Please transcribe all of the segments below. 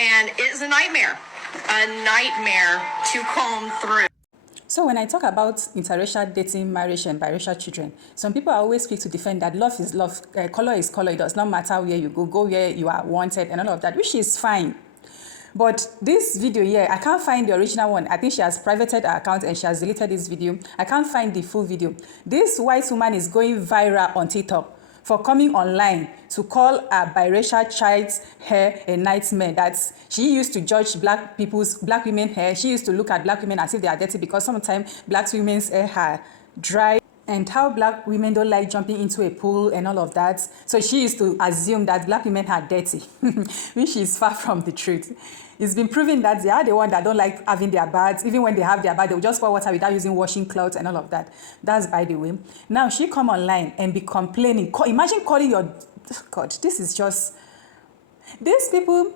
And it's a nightmare to comb through. So when I talk about interracial dating, marriage, and biracial children, some people are always quick to defend that love is love, color is color. It does not matter where you go where you are wanted, and all of that, which is fine. But this video here, I can't find the original one. I think she has privated her account and she has deleted this video. I can't find the full video. This white woman is going viral on TikTok for coming online to call a biracial child's hair a nightmare. That she used to judge black women hair. She used to look at black women as if they are dirty because sometimes black women's hair are dry, and how black women don't like jumping into a pool and all of that. So she used to assume that black women are dirty, which is far from the truth. It's been proven that they are the ones that don't like having their baths. Even when they have their bath, they will just pour water without using washing cloths and all of that. That's by the way. Now she come online and be complaining. Imagine calling your... God, this is just... These people...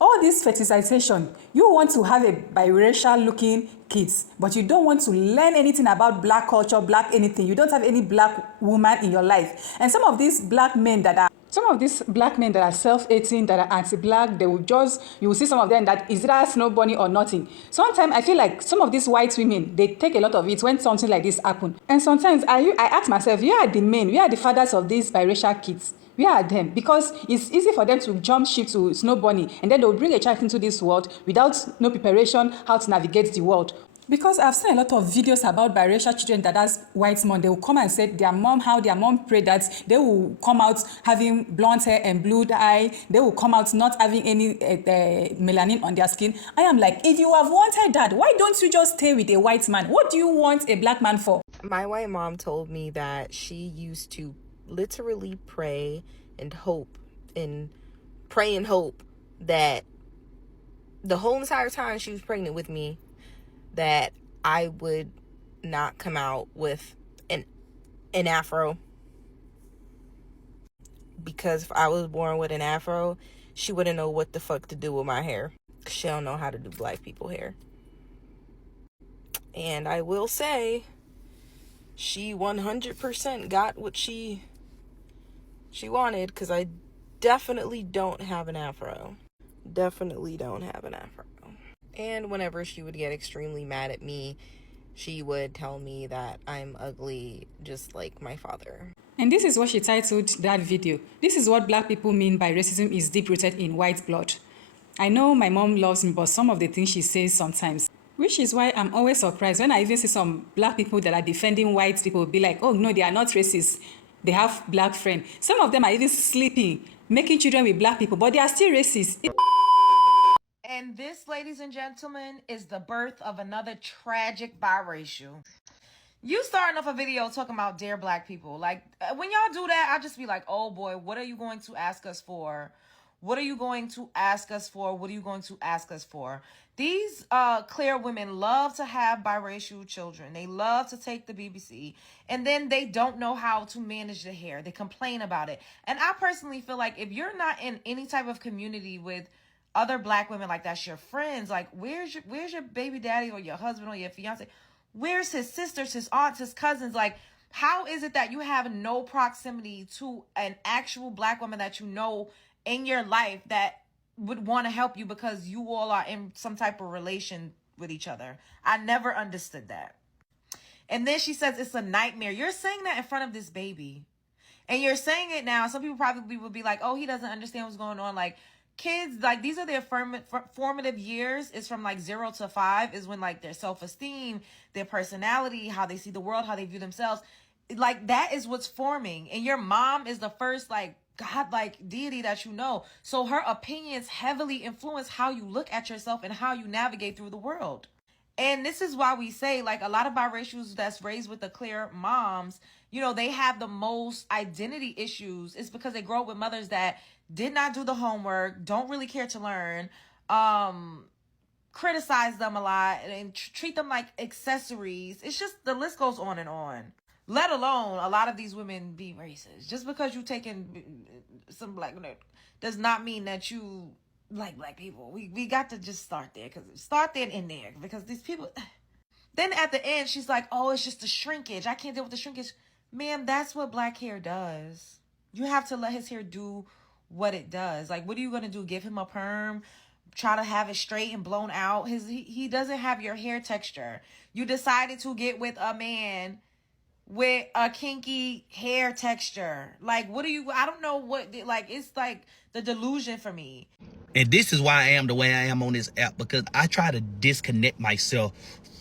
All this fetishization, you want to have a biracial looking kids, but you don't want to learn anything about black culture, black anything. You don't have any black woman in your life. And some of these black men that are self-hating, that are anti-black, they will just, you will see some of them that is either snow bunny or nothing. Sometimes I feel like some of these white women, they take a lot of it when something like this happen. And sometimes I ask myself, where are the men, where are the fathers of these biracial kids? Where are them? Because it's easy for them to jump ship to Snow Bunny and then they'll bring a child into this world without no preparation how to navigate the world. Because I've seen a lot of videos about biracial children that has white mom. They will come and say how their mom prayed that they will come out having blonde hair and blue eye. They will come out not having any melanin on their skin. I am like, if you have wanted that, why don't you just stay with a white man? What do you want a black man for? My white mom told me that she used to literally pray and hope that the whole entire time she was pregnant with me, that I would not come out with an afro, because if I was born with an afro, she wouldn't know what the fuck to do with my hair. She don't know how to do black people hair. And I will say, she 100% got what she wanted, because I definitely don't have an afro. And whenever she would get extremely mad at me, she would tell me that I'm ugly just like my father. And this is what she titled that video. This is what black people mean by racism is deep-rooted in white blood. I know my mom loves me, but some of the things she says sometimes, which is why I'm always surprised when I even see some black people that are defending white people be like, oh no, they are not racist. They have black friends. Some of them are even sleeping, making children with black people, but they are still racist. And this, ladies and gentlemen, is the birth of another tragic biracial. You starting off a video talking about dear black people. Like, when y'all do that, I just be like, oh boy, what are you going to ask us for? What are you going to ask us for? What are you going to ask us for? These clear women love to have biracial children. They love to take the BBC, and then they don't know how to manage the hair. They complain about it. And I personally feel like if you're not in any type of community with other black women, like that's your friends, like where's your baby daddy or your husband or your fiance? Where's his sisters, his aunts, his cousins? Like, how is it that you have no proximity to an actual black woman that you know in your life that would want to help you because you all are in some type of relation with each other? I never understood that. And then she says it's a nightmare. You're saying that in front of this baby. And you're saying it now. Some people probably would be like, oh, he doesn't understand what's going on. Like, kids, like, these are their formative years. Is from like 0 to 5 is when like their self-esteem, their personality, how they see the world, how they view themselves, like that is what's forming. And your mom is the first like God-like deity that you know. So her opinions heavily influence how you look at yourself and how you navigate through the world. And this is why we say, like, a lot of biracials that's raised with the clear moms, you know, they have the most identity issues. It's because they grow up with mothers that did not do the homework, don't really care to learn, criticize them a lot, and treat them like accessories. It's just, the list goes on and on. Let alone a lot of these women be racist. Just because you taking some black does not mean that you like black people. We got to just start there, and end there, because these people. Then at the end, she's like, oh, it's just the shrinkage. I can't deal with the shrinkage. Ma'am, that's what black hair does. You have to let his hair do what it does. Like, what are you going to do? Give him a perm? try to have it straight and blown out. He doesn't have your hair texture. You decided to get with a man with a kinky hair texture. Like, what do you, I don't know what, like, it's like the delusion for me. And this is why I am the way I am on this app, because I try to disconnect myself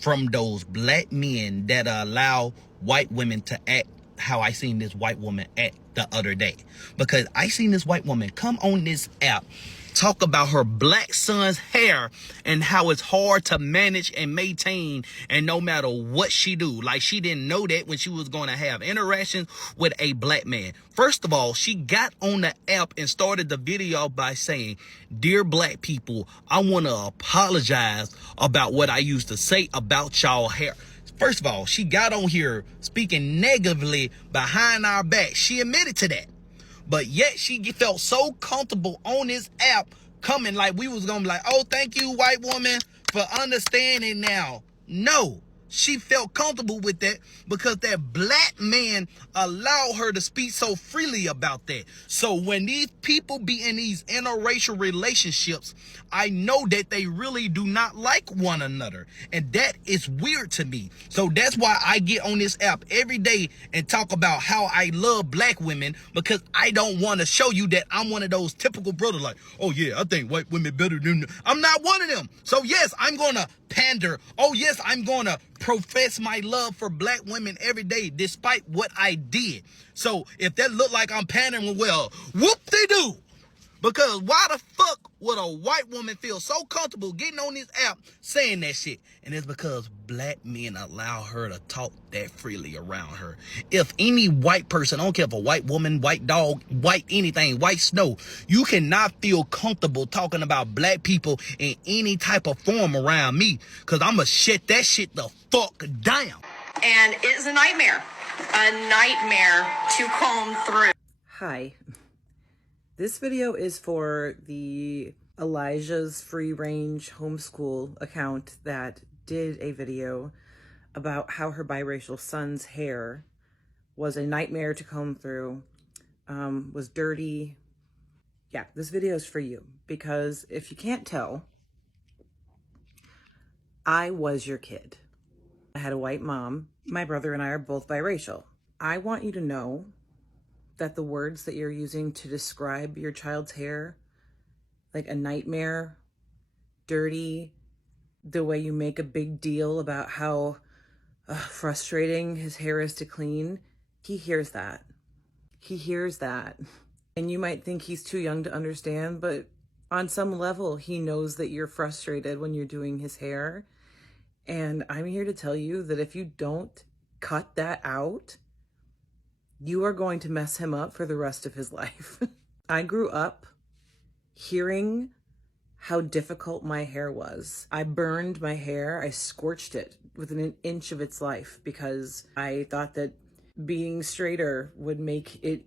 from those black men that allow white women to act how I seen this white woman act the other day. Because I seen this white woman come on this app, talk about her black son's hair and how it's hard to manage and maintain, and no matter what she do, like she didn't know that when she was going to have interactions with a black man. First of all, she got on the app and started the video by saying, "Dear black people, I want to apologize about what I used to say about y'all hair." First of all, she got on here speaking negatively behind our back. She admitted to that. But yet she felt so comfortable on this app coming like we was going to be like, "Oh, thank you, white woman, for understanding now." No, she felt comfortable with that because that black man allowed her to speak so freely about that. So when these people be in these interracial relationships, I know that they really do not like one another. And that is weird to me. So that's why I get on this app every day and talk about how I love black women, because I don't want to show you that I'm one of those typical brothers like, "Oh yeah, I think white women better than..." I'm not one of them. So yes, I'm going to pander. Oh yes, I'm going to profess my love for black women every day despite what I did. So if that look like I'm pandering, well, whoop-de-doo. Because why the fuck would a white woman feel so comfortable getting on this app saying that shit? And it's because black men allow her to talk that freely around her. If any white person, I don't care if a white woman, white dog, white anything, white snow, you cannot feel comfortable talking about black people in any type of form around me, because I'm going to shut that shit the fuck down. And it's a nightmare to comb through. Hi. This video is for the Elijah's Free Range Homeschool account that did a video about how her biracial son's hair was a nightmare to comb through, was dirty. Yeah, this video is for you, because if you can't tell, I was your kid. I had a white mom. My brother and I are both biracial. I want you to know that the words that you're using to describe your child's hair, like a nightmare, dirty, the way you make a big deal about how frustrating his hair is to clean, he hears that. He hears that. And you might think he's too young to understand, but on some level, he knows that you're frustrated when you're doing his hair. And I'm here to tell you that if you don't cut that out, you are going to mess him up for the rest of his life. I grew up hearing how difficult my hair was. I burned my hair. I scorched it within an inch of its life because I thought that being straighter would make it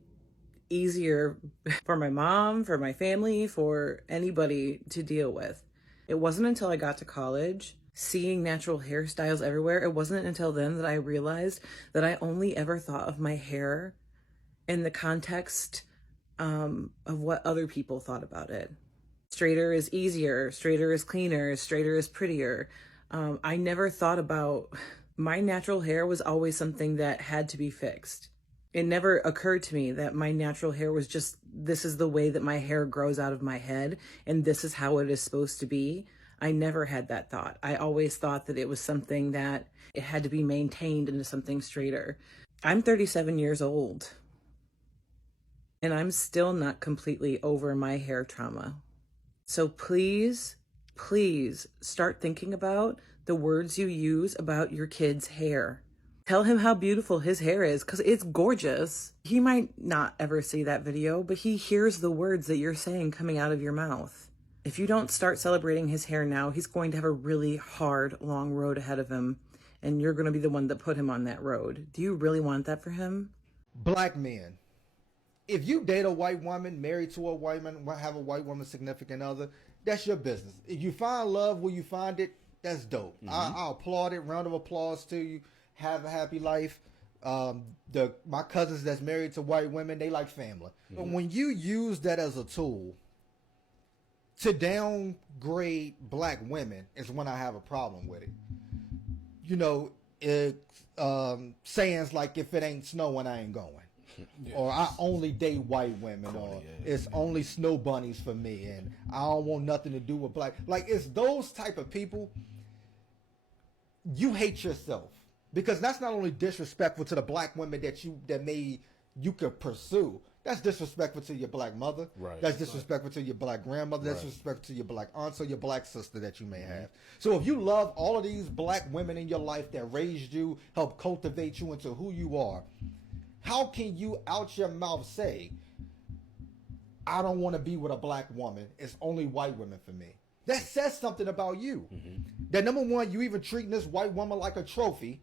easier for my mom, for my family, for anybody to deal with. It wasn't until I got to college, seeing natural hairstyles everywhere, it wasn't until then that I realized that I only ever thought of my hair in the context of what other people thought about it. Straighter is easier, straighter is cleaner, straighter is prettier. I never thought about my natural hair was always something that had to be fixed. It never occurred to me that my natural hair was just, this is the way that my hair grows out of my head and this is how it is supposed to be. I never had that thought. I always thought that it was something that it had to be maintained into something straighter. I'm 37 years old and I'm still not completely over my hair trauma. So please, please start thinking about the words you use about your kid's hair. Tell him how beautiful his hair is, because it's gorgeous. He might not ever see that video, but he hears the words that you're saying coming out of your mouth. If you don't start celebrating his hair now, he's going to have a really hard, long road ahead of him, and you're going to be the one that put him on that road. Do you really want that for him? Black men, if you date a white woman, married to a white man, have a white woman significant other, that's your business. If you find love where you find it, that's dope. I applaud it. Round of applause to you. Have a happy life. My cousins that's married to white women, they like family. But when you use that as a tool to downgrade black women is when I have a problem with it. You know, sayings like, if it ain't snowing, I ain't going. Yeah. Or I only date white women, or it's only snow bunnies for me, and I don't want nothing to do with black. Like, it's those type of people. You hate yourself, because that's not only disrespectful to the black women that you could pursue. That's disrespectful to your black mother. Right. That's disrespectful to your black grandmother. That's disrespectful to your black aunt or your black sister that you may have. So if you love all of these black women in your life that raised you, helped cultivate you into who you are, how can you out your mouth say, I don't want to be with a black woman, it's only white women for me? That says something about you. That number one, you even treating this white woman like a trophy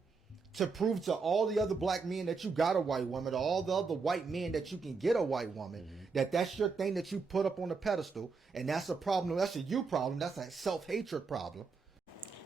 to prove to all the other black men that you got a white woman, or all the other white men that you can get a white woman, that's your thing that you put up on the pedestal, and that's a problem. That's a you problem. That's a self-hatred problem.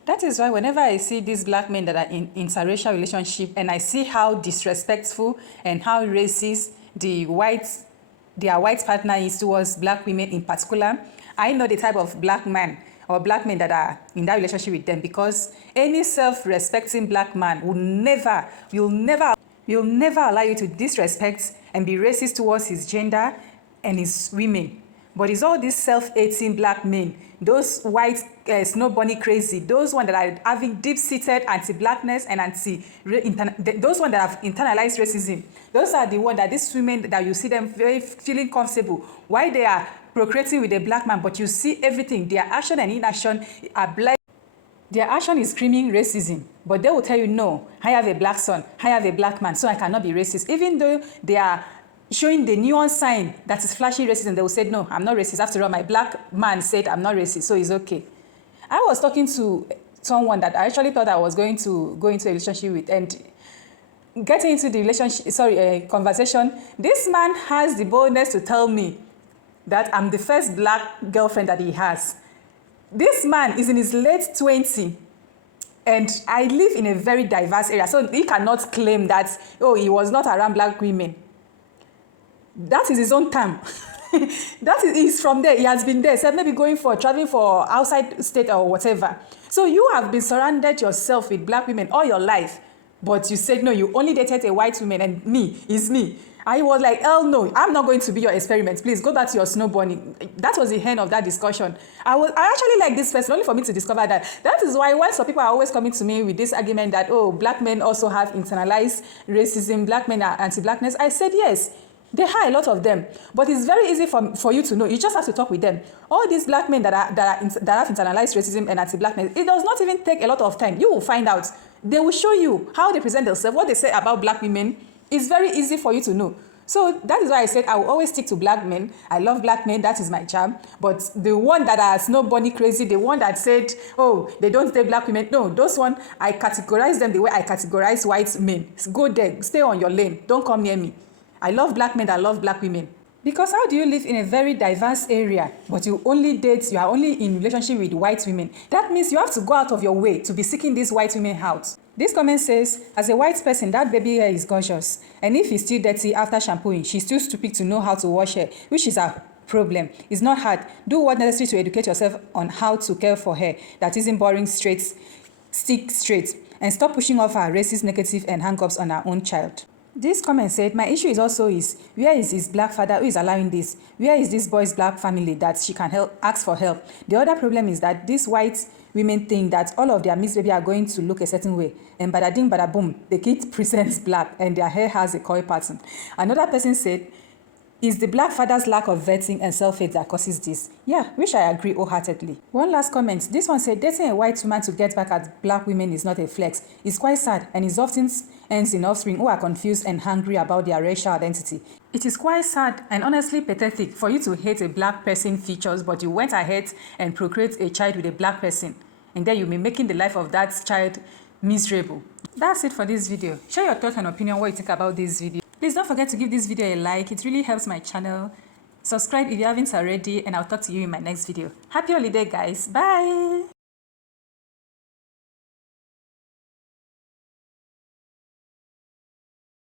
That is why whenever I see these black men that are in interracial relationship, and I see how disrespectful and how racist their white partner is towards black women in particular, I know the type of black man or black men that are in that relationship with them, because any self-respecting black man will never allow you to disrespect and be racist towards his gender and his women. But it's all these self-hating black men, those white snow bunny crazy, those ones that are having deep-seated anti-blackness and those ones that have internalized racism. Those are the ones that these women that you see them very feeling comfortable why they are procreating with a black man, but you see everything, their action and inaction are blind. Their action is screaming racism, but they will tell you, no, I have a black son, I have a black man, so I cannot be racist. Even though they are showing the nuance sign that is flashing racism, they will say, no, I'm not racist. After all, my black man said I'm not racist, so it's okay. I was talking to someone that I actually thought I was going to go into a relationship with, and getting into the conversation, this man has the boldness to tell me that I'm the first black girlfriend that he has. This man is in his late 20s, and I live in a very diverse area, so he cannot claim that, oh, he was not around black women. That is his own term. He's from there. He has been there. So maybe traveling for outside state or whatever. So you have been surrounded yourself with black women all your life, but you said no, you only dated a white woman, and me is me. I was like, hell no, I'm not going to be your experiment. Please go back to your snow bunny. That was the end of that discussion. I actually like this person only for me to discover that. That is why some people are always coming to me with this argument that, oh, black men also have internalized racism, black men are anti-blackness. I said yes. There are a lot of them, but it's very easy for you to know. You just have to talk with them. All these black men that have internalized racism and anti-blackness, it does not even take a lot of time. You will find out. They will show you how they present themselves, what they say about black women. It's very easy for you to know. So that is why I said I will always stick to black men. I love black men. That is my charm. But the one that are snow bunny crazy, the one that said, oh, they don't date black women. No, those one, I categorize them the way I categorize white men. Go there. Stay on your lane. Don't come near me. I love black men that love black women. Because how do you live in a very diverse area, but you are only in relationship with white women? That means you have to go out of your way to be seeking these white women out. This comment says, as a white person, that baby hair is gorgeous. And if it's still dirty after shampooing, she's too stupid to know how to wash hair, which is a problem. It's not hard. Do what necessary to educate yourself on how to care for hair that isn't boring, stick straight. And stop pushing off our racist, negative, and hang-ups on our own child. This comment said, my issue is where is his black father who is allowing this? Where is this boy's black family that she can ask for help? The other problem is that these white women think that all of their mixed baby are going to look a certain way. And bada ding, bada boom, the kid presents black and their hair has a coil pattern. Another person said, is the black father's lack of vetting and self-hate that causes this? Yeah, which I agree wholeheartedly. One last comment. This one said, dating a white woman to get back at black women is not a flex. It's quite sad, and it often ends in offspring who are confused and hungry about their racial identity. It is quite sad and honestly pathetic for you to hate a black person's features, but you went ahead and procreate a child with a black person, and then you'll be making the life of that child miserable. That's it for this video. Share your thoughts and opinion, what you think about this video. Please don't forget to give this video a like. It really helps my channel. Subscribe if you haven't already, and I'll talk to you in my next video. Happy holiday, guys. Bye.